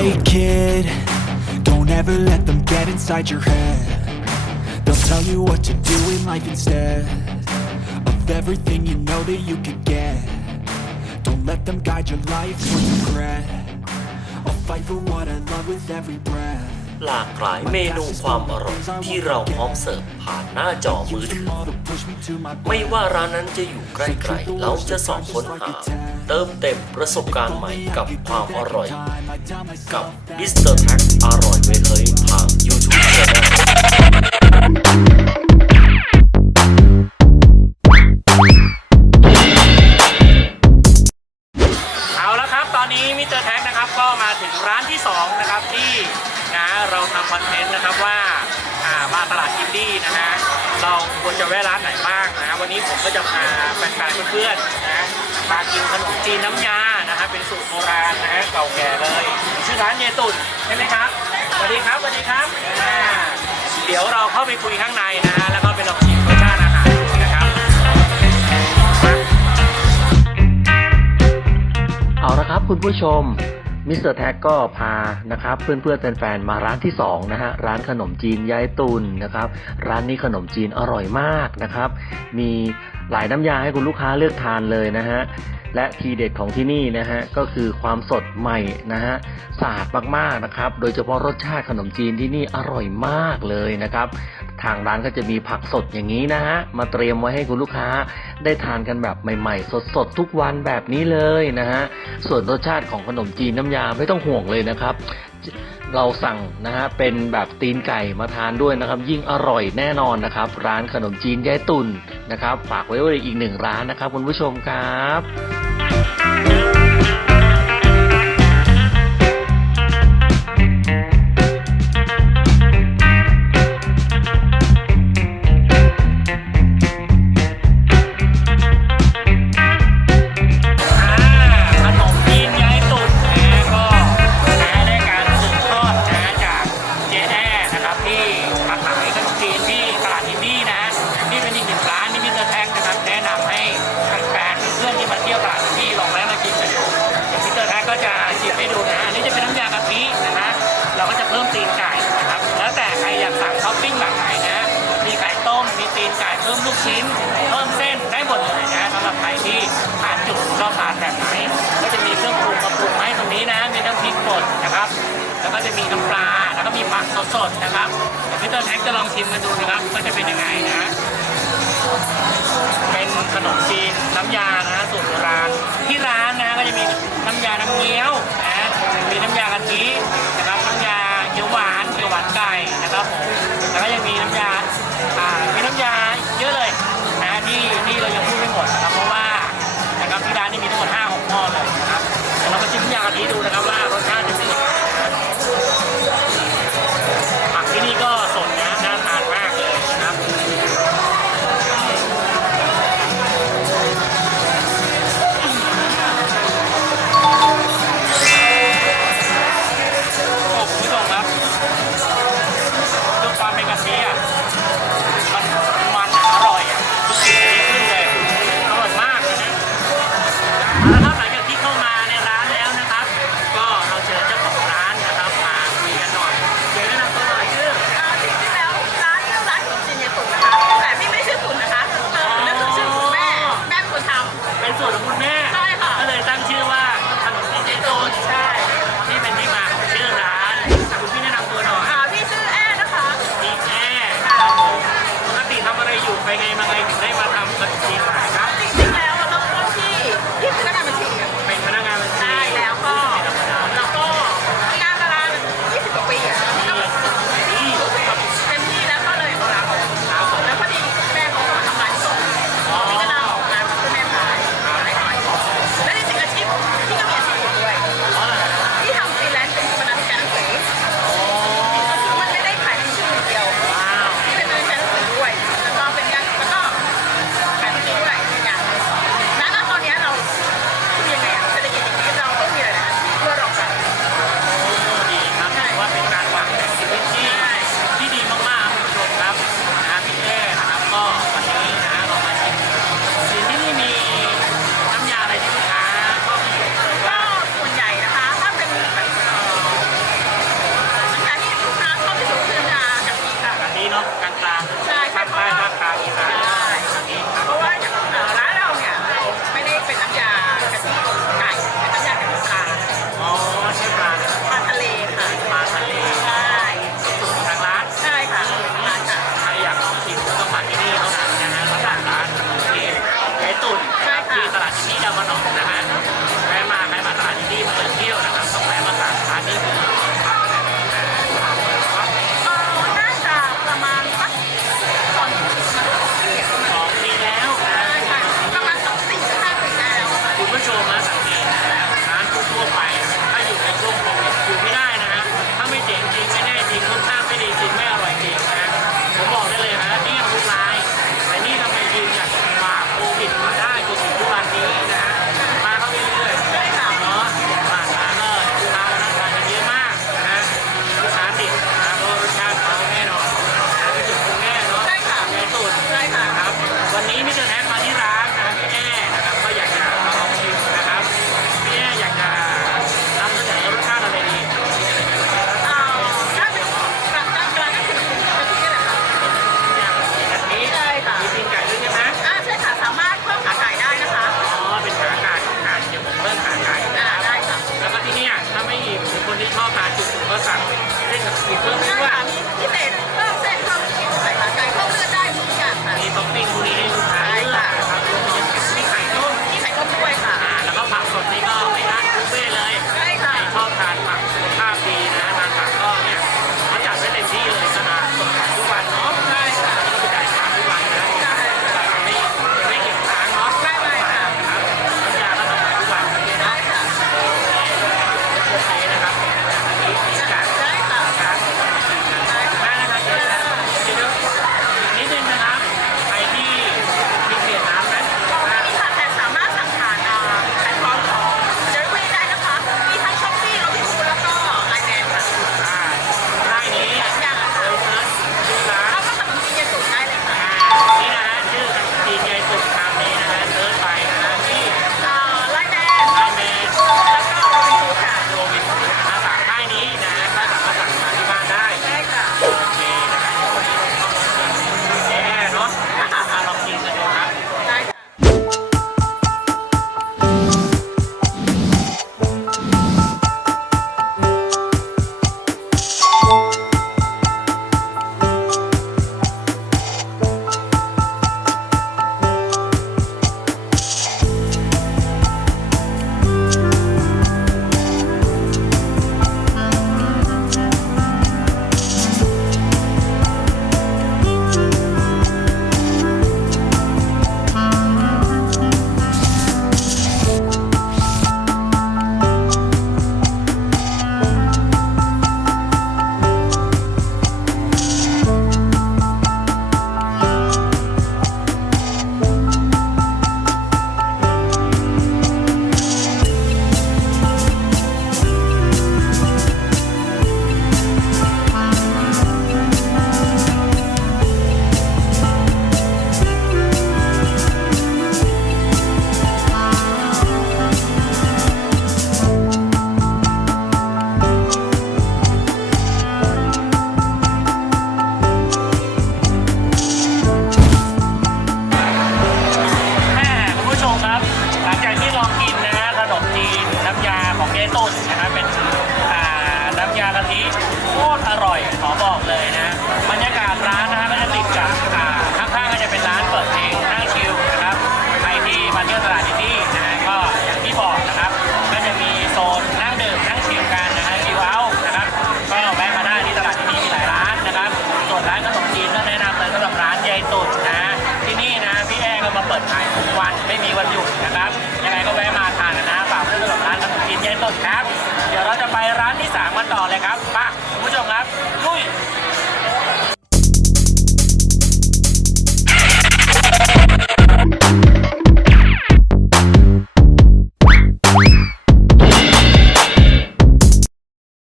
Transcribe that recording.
Hey kid, don't ever let them get inside your head. They'll tell you what to do in life instead of everything you know that you could get. Don't let them guide your life towards regret. I'll fight for what I love with every breath. หลากหลายเมนูความอร่อยที่เราพร้อมเสิร์ฟผ่านหน้าจอมือถือ ไม่ว่าร้านนั้นจะอยู่ใกล้ๆเราจะสอบค้นหา เติมเต็มประสบการณ์ใหม่กับความอร่อย กับมิสเตอร์แท็กอร่อยเวทเลยทาง YouTube Channel เอาละครับ ตอนนี้มิสเตอร์แท็กนะครับก็มาถึงร้านที่ 2 นะครับที่นะเราทำคอนเทนต์นะครับว่าอ่ามาตลาดอินดี้นะฮะเราควรจะแวะร้านไหนบ้างนะวันนี้ผมก็จะพาแฟนๆเพื่อนๆ มากินขนมจีนน้ำยานะฮะเป็นสูตรโบราณนะฮะเก่าแก่เลย ชื่อร้านเยตุนใช่ไหมครับสวัสดีครับสวัสดีครับอ่าเดี๋ยวเราเข้าไปคุยข้างในนะฮะแล้วก็ไปลองชิมรสชาติอาหารดูนะครับ เอาละครับคุณผู้ชม มิสเตอร์แท็กก็พานะครับเพื่อนๆแฟนๆมาร้านที่2นะฮะร้านขนมจีนยายตุนนะครับร้านนี้ขนมจีนอร่อยมากนะครับ มีหลายน้ำยาให้คุณลูกค้าเลือกทานเลยนะฮะและทีเด็ดของที่นี่นะฮะก็คือความสดใหม่นะฮะสะอาดมากๆนะครับ โดยเฉพาะรสชาติขนมจีนที่นี่อร่อยมากเลยนะครับ ทางร้านก็จะมีผักสดอย่างนี้นะฮะมาเตรียมไว้ให้คุณลูกค้า ได้ทานกันแบบใหม่ๆ สดๆ ทุกวันแบบนี้เลยนะฮะส่วนรสชาติของขนมจีนน้ำยาไม่ต้องห่วงเลยนะครับเราสั่งนะฮะเป็นแบบตีนไก่มาทานด้วยนะครับ ยิ่งอร่อยแน่นอนนะครับ ร้านขนมจีนยายตุนนะครับ ฝากไว้ไว้อีกหนึ่งร้านนะครับคุณผู้ชมครับ ไก่เพิ่มลูกชิ้นเพิ่มเส้นได้หมดเลยนะสำหรับใครที่ทานจุกชอบทานแบบไหนก็จะมีเครื่องปรุงมาปรุงมาให้ตรงนี้นะมีน้ำพริกป่นนะครับ แล้วก็จะมีน้ำปลาแล้วก็มีผักสดๆนะครับเดี๋ยวพี่เตอร์แท็กจะลองชิมกันดูนะครับว่าจะเป็นยังไงนะ เป็นขนมจีนน้ำยานะสูตรโบราณที่ร้านนะก็จะมีน้ำยาน้ำเงี้ยวนะ ดครับ เดี๋ยวเราจะไปร้านที่ 3 กันต่อเลยครับไปคุณผู้ชมครับ